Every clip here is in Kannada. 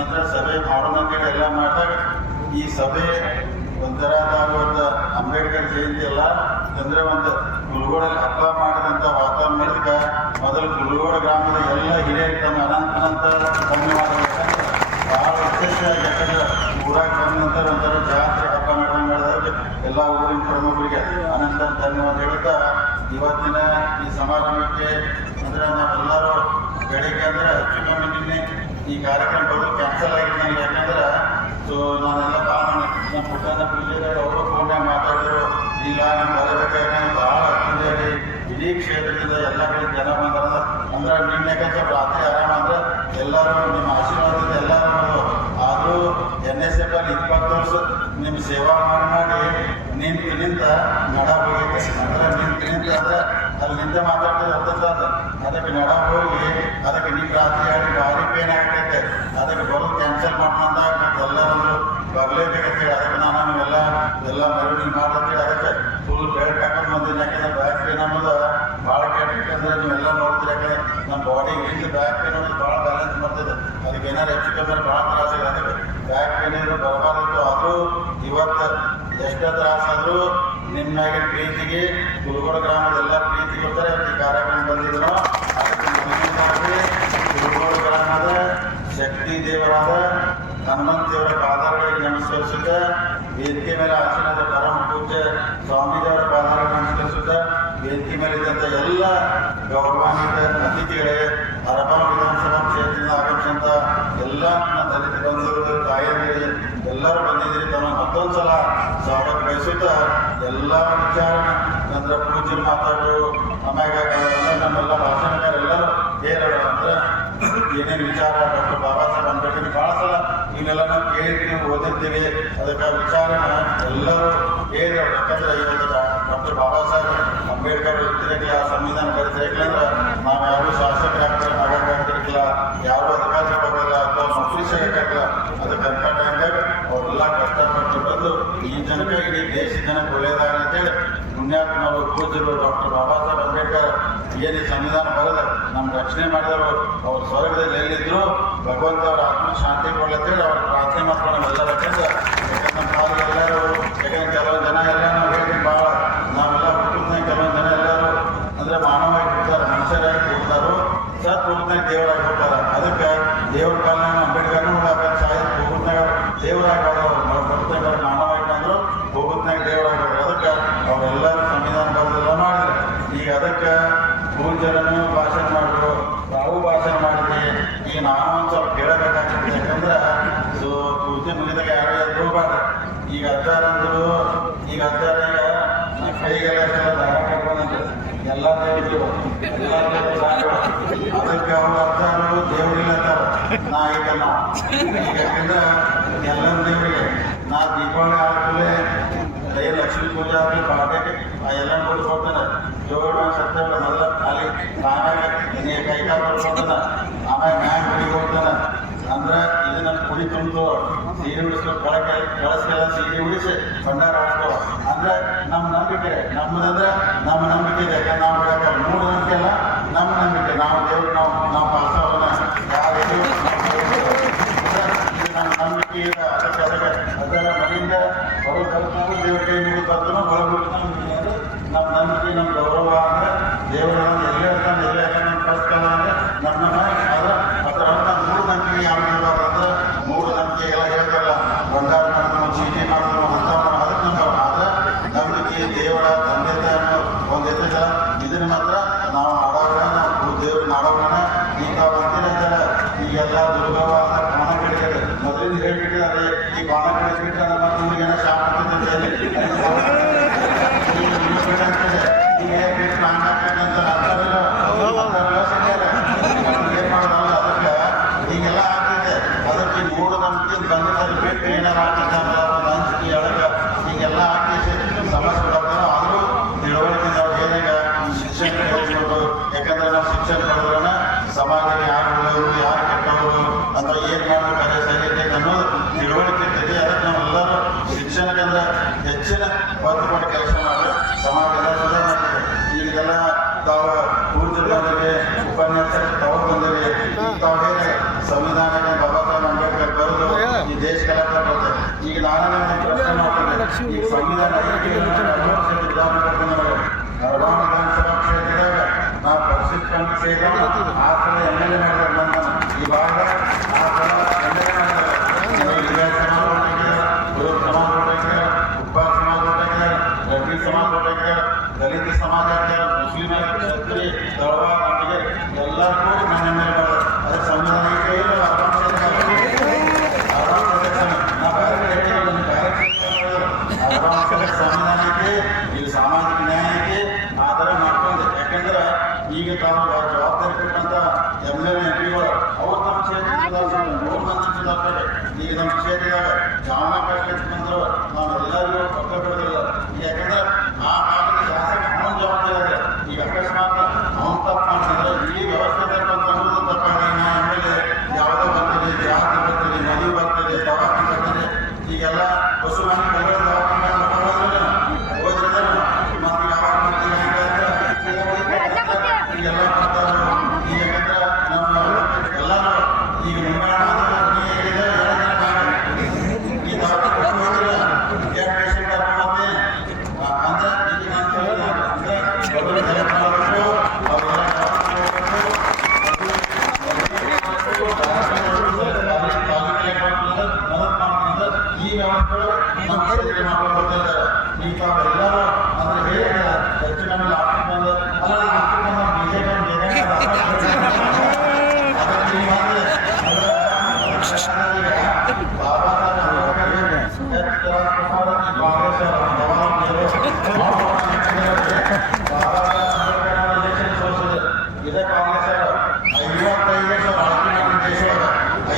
ನಂತರ ಸಭೆ ಮಾಡೋಣ ಎಲ್ಲ ಮಾಡಿದಾಗ ಈ ಸಭೆ ಒಂಥರ ಆಗುವಂಥ ಅಂಬೇಡ್ಕರ್ ಜಯಂತಿ ಎಲ್ಲ ಅಂದ್ರೆ ಒಂದು ಗುಲ್ಗೋಡಲ್ಲಿ ಹಬ್ಬ ಮಾಡಿದಂಥ ವಾತಾವರಣ ಮೊದಲು ಗುಲ್ಗೋಡ ಗ್ರಾಮದ ಎಲ್ಲ ಹಿರಿಯರು ತಮ್ಮ ಅನಂತ ಅನಂತ ಧನ್ಯವಾದಗಳು. ಭಾಳ ಯಾಕಂದ್ರೆ ಊರಾಗ ಬಂದ ನಂತರ ಒಂಥರ ಜಾತ್ರೆ ಹಬ್ಬ ಮಾಡಿದಂಗೆ ಮಾಡಿದಾಗ ಎಲ್ಲ ಊರಿನ ಪ್ರಮುಖರಿಗೆ ಅನಂತ ಧನ್ಯವಾದ ಹೇಳ್ತಾ ಇವತ್ತಿನ ಈ ಸಮಾರಂಭಕ್ಕೆ ಅಂದ್ರೆ ನಾವೆಲ್ಲರೂ ಬೆಳಿಗ್ಗೆ ಅಂದ್ರೆ ಹೆಚ್ಚು ಕಮ್ಮಿ ನಿನ್ನೆ ಈ ಕಾರ್ಯಕ್ರಮ ಬರೋದು ಕ್ಯಾನ್ಸಲ್ ಆಗಿದೆ ನನಗೆ. ಯಾಕಂದ್ರೆ ಸೊ ನಾನೆಲ್ಲ ಭಾಳ ನಮ್ಮ ಪುಟ್ಟನ ಪೂಜೆದಾಗ ಅವರು ಫೋನ್ಯಾಗ ಮಾತಾಡಿದ್ರು. ಇಲ್ಲ ನಾನು ಬರಬೇಕಾದ್ರೆ ಭಾಳ ಅತ್ಯಂತ ಇಡೀ ಕ್ಷೇತ್ರದಿಂದ ಎಲ್ಲ ಕಡೆ ಜನ ಬಂದಾರ. ಅಂದ್ರೆ ನಿನ್ನೆ ಸ್ವಲ್ಪ ರಾತ್ರಿ ಆರಾಮ ಅಂದ್ರೆ ಎಲ್ಲರೂ ನಿಮ್ಮ ಆಶೀರ್ವಾದದಿಂದ ಎಲ್ಲರೂ ಆದರೂ ಎನ್ ಎಸ್ ಎಫ್ ಅಲ್ಲಿ ಇಪ್ಪತ್ತು ವರ್ಷ ನಿಮ್ಮ ಸೇವಾ ಮಾಡಿ ಮಾಡಿ ನಿಂತು ನಿಂತ ನಡ ಹೋಗೈತೆ. ಅಂದ್ರೆ ನಿಂತು ನಿಂತ ಅಂದ್ರೆ ಅಲ್ಲಿ ನಿಂತ ಮಾತಾಡ್ತಿದ್ರೆ ಅರ್ಥದ ಅದಕ್ಕೆ ನಡ ಹೋಗಿ, ಅದಕ್ಕೆ ನೀವು ರಾತ್ರಿ ಆಡಿ ಭಾರಿ ಪೇನ್ ಆಗ್ತೈತೆ ಅದಕ್ಕೆ ಬರೋದು ಕ್ಯಾನ್ಸಲ್ ಮಾಡ್ಕೊಂಡಾಗ ಮತ್ತೆ ಎಲ್ಲರೂ ಬರಲೇಬೇಕಂತೇಳಿ ಅದಕ್ಕೆ ನಾನು ನೀವೆಲ್ಲ ಎಲ್ಲ ಮೆರವಣಿಗೆ ಮಾಡ್ಲತ್ತೇಳಿ ಅದಕ್ಕೆ ಫುಲ್ ಬೆಲ್ಟ್ ಹಾಕೊಂಡು ಬಂದಿನಿ. ಯಾಕಂದ್ರೆ ಬ್ಯಾಕ್ ಪೇನ್ ಅನ್ನೋದು ಭಾಳ ಕೆಟ್ಟ ಅಂದರೆ ನೀವೆಲ್ಲ ನೋಡ್ತೀರಿ. ಯಾಕಂದ್ರೆ ನಮ್ಮ ಬಾಡಿ ಹಿಂದೆ ಬ್ಯಾಕ್ ಪೇನ್ ಅನ್ನೋದು ಭಾಳ ಬ್ಯಾಲೆನ್ಸ್ ಮಾಡ್ತಿದೆ. ಅದಕ್ಕೆ ಏನಾರು ಹೆಚ್ಚು ಕಮ್ಮಿ ಭಾಳ ತ್ರಾಸ ಇದೆ. ಅದಕ್ಕೆ ಬ್ಯಾಕ್ ಪೇನ್ ಇದ್ರೆ ಬರಬಾರ್ದಿತ್ತು ಅದು ಇವತ್ತು ಎಷ್ಟೇ ತ್ರಾಸಾದರೂ ನಿಮ್ಮ ಮ್ಯಾಗಿನ ಪ್ರೀತಿಗೆ ಗುರುಗಳ ಗ್ರಾಮದ ಎಲ್ಲ ಪ್ರೀತಿಗೆ ಬರ್ತಾರೆ ಈ ಕಾರ್ಯಕ್ರಮ ಬಂದಿದ್ರು ಅದಕ್ಕೆ ಗುರುಗಳ ಗ್ರಾಮದ ಶಕ್ತಿ ದೇವರಾದ ಹನುಮಂತ ದೇವರ ಪಾದಗಳಿಗೆ ನಮಸ್ಕರಿಸುತ್ತ ವೇದಿಕೆ ಮೇಲೆ ಆಸನದ ಪರಮ ಪೂಜ್ಯ ಸ್ವಾಮಿದೇವರ ಪಾದಗಳಿಗೆ ನಮಸ್ಕರಿಸುತ್ತ ವೇದಿಕೆ ಮೇಲೆ ಇದ್ದಂಥ ಎಲ್ಲ ಗೌರವಾನ್ವಿತ ಅತಿಥಿಗಳಿಗೆ ಅರಬಾನ್ ವಿಧಾನಸಭಾ ಕ್ಷೇತ್ರದಿಂದ ಆಗಮಿಸಿದಂಥ ಎಲ್ಲ ನನ್ನ ದಲಿತ ಬಂಧುಗಳು ತಾಯಿಯಂದಿರಿ ಎಲ್ಲರೂ ಬಂದಿದ್ದೀರಿ. ತಮ್ಮ ಮತ್ತೊಂದು ಸಲ ಸ್ವಾಗತ ಬಯಸುತ್ತಾ, ಎಲ್ಲ ವಿಚಾರ ಅಂದ್ರೆ ಪೂಜೆ ಮಾತಾಡು ಆಮ್ಯಾಗ ನಮ್ಮೆಲ್ಲ ಭಾಷಣ ಏನೇನು ವಿಚಾರ ಡಾಕ್ಟರ್ ಬಾಬಾ ಸಾಹೇಬ್ ಅಂಬೇಡ್ಕರ್ ಭಾಳ ಸಲ ಇವನ್ನೆಲ್ಲ ನಾವು ನೀವು ಓದಿರ್ತೀವಿ ಅದಕ್ಕೆ ವಿಚಾರನ ಎಲ್ಲರೂ ಹೇಳಿದ್ರು. ಯಾಕಂದ್ರೆ ಇವತ್ತು ಡಾಕ್ಟರ್ ಬಾಬಾ ಸಾಹೇಬ್ ಅಂಬೇಡ್ಕರ್ ಇರ್ತಿರಕ್ಕಿಲ್ಲ ಸಂವಿಧಾನ ಅಂದ್ರೆ ನಾವು ಯಾರು ಶಾಸಕರಾಗ್ತಾರೆ ನಗರಕ್ಕಾಗ್ತಿರಕ್ಕಿಲ್ಲ ಯಾರು ಅಧಿಕಾರಿ ಬರೋಲ್ಲ ಅಥವಾ ನೌಕರಿ ಸಿಗಕ್ಕಾಗಿಲ್ಲ ಅದಕ್ಕೆ ಅಂಥ ಟೈಮ್ದಾಗ ಅವರೆಲ್ಲ ಕಷ್ಟಪಟ್ಟು ಬಂದು ಈ ಜನಕ್ಕೆ ಇಡೀ ದೇಶ ಜನಕ್ಕೆ ಒಳ್ಳೇದಾಗಲಿ ಅಂತೇಳಿ ಪುಣ್ಯಾತ್ಮ ನಾವು ಪೂಜ್ಯರು ಡಾಕ್ಟರ್ ಬಾಬಾ ಸಾಹೇಬ್ ಅಂಬೇಡ್ಕರ್ ಏನು ಸಂವಿಧಾನ ಬರೆದ ನಮ್ಮ ರಕ್ಷಣೆ ಮಾಡಿದವರು, ಅವ್ರ ಸ್ವರ್ಗದಲ್ಲಿ ಎಲ್ಲಿದ್ರು ಭಗವಂತ ಅವರ ಆತ್ಮ ಶಾಂತಿ ಕೊಡ್ಲತ್ತೇಳಿ ಅವ್ರ ಪ್ರಾರ್ಥನೆ ಮಾಡ್ಕೊಂಡು ನಾವೆಲ್ಲ ಯಾಕಂದ್ರೆ ಯಾಕಂದ್ರೆ ನಮ್ಮ ಪಾಲಿಗೆ ಎಲ್ಲರೂ, ಯಾಕಂದ್ರೆ ಕೆಲವೊಂದು ಜನ ಎಲ್ಲ ನಾವು ಹೇಳ್ತೀವಿ ಭಾಳ ನಾವೆಲ್ಲ ಹುಟ್ಟುತ್ತಾಗ ಕೆಲವೊಂದು ಜನ ಎಲ್ಲರೂ ಅಂದರೆ ಮಾನವಾಗಿ ಹುಡ್ತಾರೆ ಮನುಷ್ಯರಾಗಿ ಹುಡ್ತಾರೋ ಸತ್ ಹುಟ್ಟಿದಾಗ ದೇವರಾಗಿ ಹುಡ್ತಾರ ಅದಕ್ಕೆ ದೇವ್ರ ಕಾಲನ ಅಂಬೇಡ್ಕರ್ ನೋಡಾಕ ಸಾಯ ಹೋಗುತ್ತಾಗ ದೇವರಾಗಿ ಅವ್ರು ಬದುಕಾಗ ಮಾನವಾಗಿ ಅಂದ್ರು ಹೋಗುತ್ತಾಗ ದೇವರಾಗಿ ಹೋದ್ರು ಅದಕ್ಕೆ ಅವರೆಲ್ಲರೂ ಸಂವಿಧಾನ ಬರೆದೆಲ್ಲ ಮಾಡಿದ್ರು ಈಗ ಅದಕ್ಕೆ ಪೂಜ್ಯರನ್ನು ಭಾಷಣ ಮಾಡಿದ್ರು ನಾವು ಭಾಷಣ ಮಾಡಿದ್ವಿ ಈಗ ನಾನು ಒಂದು ಸ್ವಲ್ಪ ಕೇಳಬೇಕಾಗ್ತದೆ ಯಾಕಂದ್ರೆ ಸೊ ಪೂಜೆ ಮುಗಿದಾಗ ಯಾರು ಎದ್ದು ಹೋಗ್ಬಾರ್ದು ಈಗ ಅಜ್ಜಾರಂದು ಈಗ ಅಜ್ಜಾರ ಈಗ ನಾ ಕೈಗೆಲ್ಲ ಕಟ್ಕೊಂಡ್ರೆ ಎಲ್ಲ ದೇವ್ರು ಎಲ್ಲ. ಅದಕ್ಕೆ ಅವ್ರ ದೇವ್ರಿಲ್ಲ ಅಂತಾರ ನಾ ಎಲ್ಲ ನಾ ದೀಪಾವಳಿ ಆದ್ಮೇಲೆ ಲಕ್ಷ್ಮೀ ಪೂಜೆ ಆದ್ಮೇಲೆ ಬಾಟೆಗೆ ಆ ಎಲ್ಲ ಹೋಗ್ತಾನೆ ಜೋಳ ಸತ್ಯಗಳು ಮೊದಲ ಖಾಲಿ ಆಮ್ಯಾಗ ನೀ ಕೈ ಕಾಲು ಕೊಡ್ತಾನ ಆಮ್ಯಾಗ ಮ್ಯಾಗ ಹುಡುಗಿ ಅಂದ್ರೆ ಕುಡಿ ತುಂಬಿತು ಸೀರೆ ಉಡಿಸ್ಕೊ ಕಳಕ ಉಳಿಸಿ ಸೀರೆ ಉಡಿಸಿ ಭಂಡಾರ ಹಾಕ್ತವ. ಅಂದ್ರೆ ನಮ್ಮ ನಂಬಿಕೆ, ನಮ್ಮದಂದ್ರೆ ನಮ್ಮ ನಂಬಿಕೆ ಇದೆ. ಯಾಕಂದ್ರೆ ನಾವು ಯಾಕೆ ಮೂಢ ನಂಬಿಕೆ ಅಲ್ಲ, ನಮ್ಮ ನಂಬಿಕೆ. ನಾವು ದೇವ್ರು, ನಾವು ನಾವು ಪಾಸವನ್ನ ಯಾರಿಗೂ ನಮ್ಮ ನಂಬಿಕೆ ಇದೆ. ಅದಕ್ಕೆ ಅದಕ್ಕೆ ಅದರ ಮನೆಯಿಂದ ಬರೋ ಕಲ್ತು ದೇವ್ರ ಕೈ ಮುಗಿದು ಬರ್ತನೋ ಒಳಗೆ ನಮ್ಮ ನಂಬಿಕೆ, ನಮ್ಮ ಗೌರವ ಅಂದ್ರೆ ದೇವರ ಎಲ್ಲೇ ಇರ್ತಾನೆ ಎಲ್ಲೇ ನಮ್ಮ ಕಷ್ಟ ಅಂದ್ರೆ ನಮ್ಮ ಆದ್ರೆ ಅದರ ಅರ್ಥ ಮೂರು ನಂಬಿಕೆ ಯಾವ ಇರಬಾರ್ದು ಅಂದ್ರೆ ಮೂರು ನಂಬಿಕೆ ಎಲ್ಲ ಹೇಳ್ತಾರಲ್ಲ ಬಂಗಾರ ಮಾಡೋದು ಚೀಟಿ ಮಾಡೋದು ಅಂತ ಮಾಡೋದು ಅದಕ್ಕೆ ನಮ್ಮ ಆದ್ರೆ ನಂಬಿಕೆ ದೇವರ ತಂದೆ ತಾಯಿ ಅನ್ನೋ ಒಂದು ಇರ್ತೈತಲ್ಲ ಇದನ್ನ ಮಾತ್ರ ನಾವು ಆಡೋಣ ನಾವು ದೇವ್ರ ಮಾಡೋಣ ಈಗ ಅಂತಿರಂತಾರ ಈಗೆಲ್ಲ ದುರ್ಗವ ಕಾಣ ಕಡಿಗೆ ಮೊದಲಿಂದ ಹೇಳ್ಬಿಟ್ಟಿದ್ದಾರೆ ಈ ಕಾಣ ಕಡಿಸ್ಬಿಟ್ರೆ ನಮ್ಮ ನಿಮಗೆ ಏನೋ ಶಾಪ್ ಆಗ್ತದೆ ಅಂತ ಹೇಳಿ ಈಗ ನಿಮ್ಗೆ ಬೇಕಾಗ್ತದೆ. ಈಗ ಏನ್ ಬೇಕು ಹಂಗ್ ಆಗ್ತದೆ ಅಂತ ಈ ಅಂತಾರಲ್ಲ ಸರಿಯಲ್ಲ. ಏನ್ ಮಾಡೋದಲ್ಲ ಅದಕ್ಕೆ ಹೀಗೆಲ್ಲ ಆಗ್ತೈತೆ ಅದಕ್ಕೆ ಮೂಢ ನಂಬಿಕೆ ಬಂದಿದ್ದಾರೆ ಬಿಟ್ಟು ಏನಾರ ಆಗ್ತೈತೆ ಒಂದು ಅಂಜಿಕೆ ಒಳಗೆ ಹೀಗೆಲ್ಲ ಹಾಕಿ ಸಮಸ್ಯೆ ಬರ್ತಾವೆ ಆದರೂ ತಿಳುವಳಿಕೆ ನಾವು ಏನಾಗ ಶಿಕ್ಷಣ ಯಾಕಂದ್ರೆ ನಾವು ಶಿಕ್ಷಣ ಪಡೆದ್ರನ ಸಮಾಜಕ್ಕೆ ಲಕ್ಷ್ಮೀ ವಿಧಾನಸಭಾ ಕ್ಷೇತ್ರದಾಗ ನಾವು ಪರಿಶಿಷ್ಟ ಪಂಡ ಸೇರಿ ಆ ಸಲ ಎಮ್ ಎಲ್ ಎ ಮಾಡಿದಾರೆ ನಮ್ಮನ್ನು ಈ ಭಾಗ ಆ ಸಲ ಎಮ್ ಎಲ್ ಎ ಮಾಡಿದ್ದಾರೆ ಸಮಾಜ ಕೊಟ್ಟಿದ್ದಾರೆ ಗುರು ಸಮಾಜ ಕೊಟ್ಟಿದ್ದಾರೆ ಉಪ್ಪಾರ ಸಮಾಜ ಕೊಟ್ಟಿದ್ದಾರೆ ರಡ್ಡಿ ಸಮಾಜ ಕೊಟ್ಟಿದ್ದಾರೆ ದಲಿತ ಸಮಾಜ ಮುಸ್ಲಿಮರ ಕ್ಷತ್ರಿಯ ತಳವಾರ ನಮಗೆ ಎಲ್ಲರಿಗೂ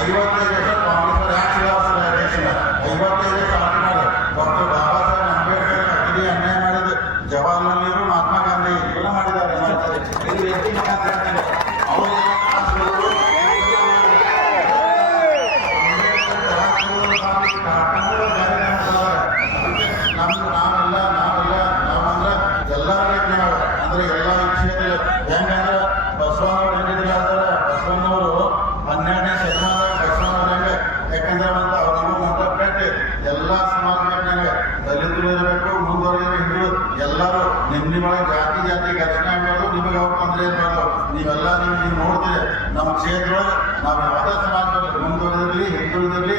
ಐವತ್ತೈದು ವರ್ಷ ಕಾಂಗ್ರೆಸ್ ಯಾಕೆ ಸುಧಾರಿಸಿಲ್ಲ ಐವತ್ತೈದು ವರ್ಷ ಮಾಡಿ ಡಾಕ್ಟರ್ ಬಾಬಾ ಸಾಹೇಬ್ ಅನ್ಯಾಯ ಮಾಡಿದ ಜವಾಹರ್ಲಾಲ್ ನೆಹರು ಮಹಾತ್ಮ ಗಾಂಧಿ ಇವೆಲ್ಲ ಮಾಡಿದ್ದಾರೆ. ಇದು ವ್ಯಕ್ತಿ ಅವರು ನಮ್ದು ನಾವೆಲ್ಲ ನಾವೆಲ್ಲ ನಾವಂದ್ರೆ ಎಲ್ಲ ಅಂದ್ರೆ ಎಲ್ಲ ವಿಷಯದಲ್ಲಿ ಹೆಂಗಂದ್ರೆ ಬಸವಣ್ಣವ್ರು ಹೆಂಗಿದ್ರು ಅಂತಾರೆ ಬಸವಣ್ಣವರು ಹನ್ನೆರಡನೇ ಶತಮಾನದಾಗ ಬಸವಣ್ಣವ್ರು ಹೆಂಗೆ ಯಾಕಂದ್ರೆ ಮತ್ತೆ ಅವ್ರು ನಮ್ಮ ಮಂತ್ರ ಕಟ್ಟಿ ಎಲ್ಲ ಸಮಾಜ ನನಗೆ ದಲಿತರು ಇರಬೇಕು ಮುಂದುವರೆಯೋರು ಹಿಂದೂ ಎಲ್ಲರೂ ನಿಮ್ಮ ನಿಮ್ಮೊಳಗೆ ಜಾತಿ ಜಾತಿ ಘರ್ಷಣೆ ಆಗ್ಬಾರ್ದು ನಿಮಗೆ ಅವ್ರ ತೊಂದರೆ ಇರಬಾರ್ದು ನೀವೆಲ್ಲ ನೀವು ನೀವು ನೋಡ್ತೀರಿ ನಮ್ಮ ಕ್ಷೇತ್ರದೊಳಗೆ ನಾವು ಯಾವುದೇ ಸಮಾಜದಲ್ಲಿ ಮುಂದುವರೆದಿರಲಿ ಹಿಂದುಳಿದಿರಲಿ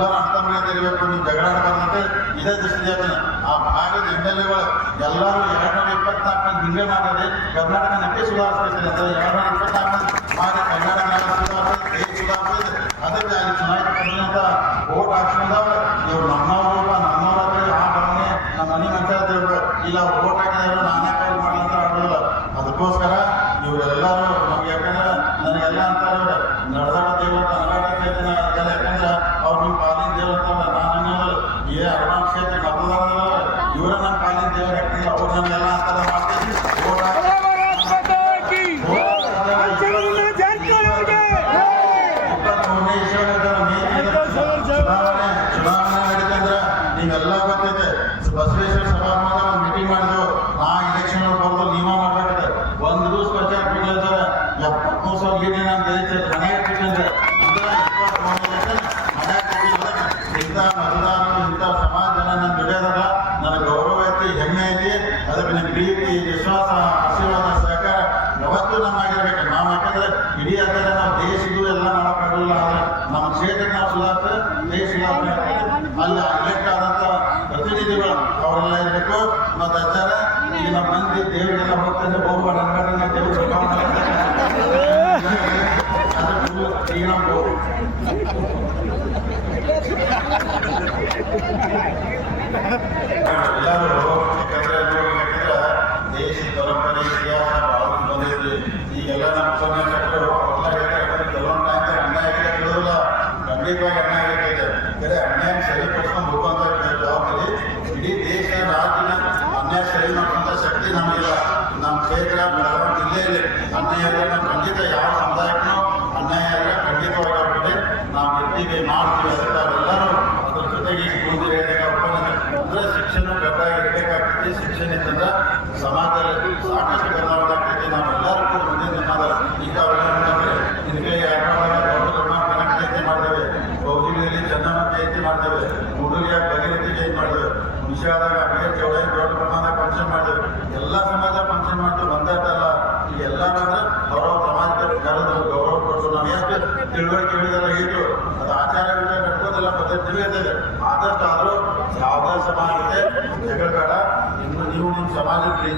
ಎಲ್ಲರೂ ಅರ್ಥಮರ್ಯಾದೆ ಇರಬೇಕು ನೀವು ಜಗಳ ಆಡಬಾರ್ದಂತ ಇದೇ ದೃಷ್ಟಿಯಾದ ಆ ಭಾಗದ ಎಂ ಎಲ್ ಎಗಳು ಎಲ್ಲರೂ ಎರಡು ನೂರ ಇಪ್ಪತ್ನಾಲ್ಕು ಹಿಂಗೆ ಮಾಡಿದ್ರೆ ಕರ್ನಾಟಕ ನಟಿ ಸುಧಾರಿಸ್ಬೇಕು ಅಂತ ಎರಡು ನೂರ ಇಪ್ಪತ್ನಾಲ್ಕು ಮಾಡಿ ಕರ್ನಾಟಕ ಸುಧಾರಿಸ್ತದೆ ಸುಧಾರಿಸಿದೆ ಅದಕ್ಕೆ ಅಲ್ಲಿ ಚುನಾಯಿತ ಪ್ರತಿನಿಧಿಂತ ಓಟ್ ಹಾಕ್ಸ್ಕೊಂಡಾಗ ಇವ್ರು ನಮ್ಮವರು ನಮ್ಮವ್ರ ಆ ಬರನೆ ನಮ್ಮ ಮನೆ ತಿಳ್ಬೇಕು ಇಲ್ಲ, ಓಟ್ ಹಾಕಿದ್ರೆ ನಾನೇ ಕಾಲ್ ಮಾಡಲಿ ಅಂತ ಆಡೋದಿಲ್ಲ ಅದಕ್ಕೋಸ್ಕರ ಇವರೆಲ್ಲರೂ ನೀವೆಲ್ಲ ಗೊತ್ತೈತೆ ಬಸವೇಶ್ವರ ಸಭಾಭವನದಾಗ ಒಂದು ಮೀಟಿಂಗ್ ಮಾಡಿದ್ರು. ಆ ಇಲೆಕ್ಷನ್ ಬಂದು ನೀವ ಮಾಡ್ಬೇಕಂತ ಒಂದು ದಿವಸ ಪ್ರಚಾರ ಬಿಡ್ಲತ್ತಾರ ಎಪ್ಪತ್ಮೂರು ಸಾವಿರ ಲೀಡ್ ಇಂಥ ಇಂಥ ಐತಿ, ಹೆಮ್ಮೆ ಐತಿ. ಪ್ರೀತಿ, ವಿಶ್ವಾಸ, ಆಶೀರ್ವಾದ, ಸಹಕಾರ ಯಾವತ್ತೂ ನಮ್ಮಾಗಿರ್ಬೇಕು. ನಾವು ಯಾಕಂದ್ರೆ ಇಡೀ ಅಂತ ನಾವು ದೇಶದ್ದು அந்த போக்குவரத்து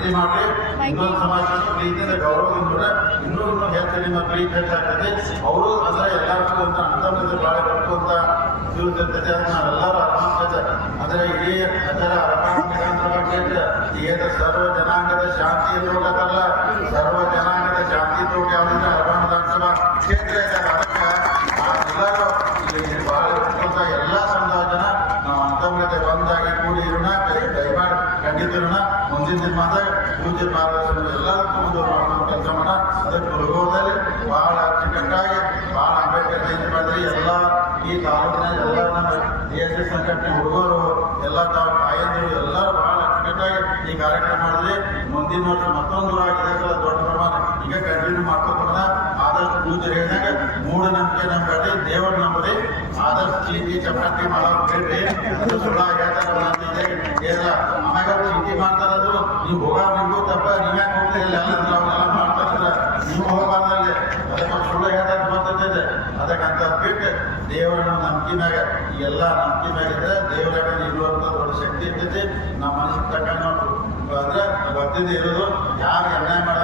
ಪ್ರೀತಿ ಮಾಡಿ ಇನ್ನೊಂದು ಸಮಾಜವನ್ನು ಪ್ರೀತಿಯಿಂದ ಗೌರವದಿಂದ ಇನ್ನೂ ಇನ್ನೂ ಹೆಚ್ಚು ನಿಮ್ಮ ಪ್ರೀತಿ ಹೆಚ್ಚಾಗ್ತದೆ ಅವರು ಅಂದ್ರೆ ಎಲ್ಲರಿಗೂ ಅಂತ ಅಂತ ಬಾಳೆ ಬರ್ತಂತ ಜೀವಿತಿರ್ತದೆ ಮುಂದಿನ ಮಾತ್ರ ಪೂಜೆ ಮಾಡೋದ್ರಿಂದ ಎಲ್ಲದಕ್ಕೂ ಒಂದು ಕೆಲಸ ಮಾಡ. ಅದಕ್ಕೆ ಬಹಳ ಅಚ್ಚುಕಟ್ಟಾಗಿ ಭಾಳ ಅಂಬೇಡ್ಕರ್ ಜಯಂತಿ ಮಾಡಿದ್ರಿ ಎಲ್ಲ ಈ ತಾಲೂಕಿನ ಎಲ್ಲ ನಮ್ಮ ಡಿ ಎಸ್ ಎಸ್ ಸಂಘಟನೆ ಹುಡುಗರು, ಎಲ್ಲ ತಾವು ತಾಯಂದಿರು ಎಲ್ಲರೂ ಭಾಳ ಅಚ್ಚುಕಟ್ಟಾಗಿ ಈ ಕಾರ್ಯಕ್ರಮ ಮಾಡಿದ್ರಿ ಮುಂದಿನ ವರ್ಷ ಮತ್ತೊಂದು ಆಗಿದೆ ದೊಡ್ಡ ಪ್ರಮಾಣ. ಈಗ ಕಂಟಿನ್ಯೂ ಮಾಡ್ಕೊಂಡು ಆದಷ್ಟು ಪೂಜೆ ಹೇಳಿದಾಗ ಮೂಢನಂಬಿಕೆ ನಂಬಡಿ ದೇವರ ನಂಬರಿ ಆದಷ್ಟು ಚಪಾತಿ ಮಾಡೋದು ಬಿಡ್ರಿ ಅದು ಆಮ್ಯಾಗ ಚೀಟಿ ಮಾಡ್ತಾರದು ನೀವು ಹೋಗ ತಪ್ಪ ನೀವು ಯಾಕೆ ಹೋಗ್ತೀರಿ ಎಲ್ಲ ಅವನ್ನೆಲ್ಲ ಮಾಡ್ತಾರಲ್ಲ ನೀವು ಹೋಗಬಾರ್ದಲ್ಲಿ ಅದಕ್ಕೆ ಸುಳ್ಳು ಹೇಳ್ತಾರೆ ಬರ್ತೈತೆ ಅದಕ್ಕೆ ಅಂತ ಬಿಟ್ಟು ದೇವರನ್ನ ನಂಬಿಕೆ ಮ್ಯಾಗ ಎಲ್ಲ ನಂಬಿಕೆ ಮ್ಯಾಗ ಇದ್ರೆ ದೇವರಾಗ ನಿಲ್ಲುವಂಥ ದೊಡ್ಡ ಶಕ್ತಿ ಇರ್ತೈತಿ ನಮ್ಮ ಮನಸ್ಸಿಗೆ ತಕ್ಕ ನಾವು. ಇರೋದು ಯಾರು ಎಣ್ಣೆ ಮಾಡೋದು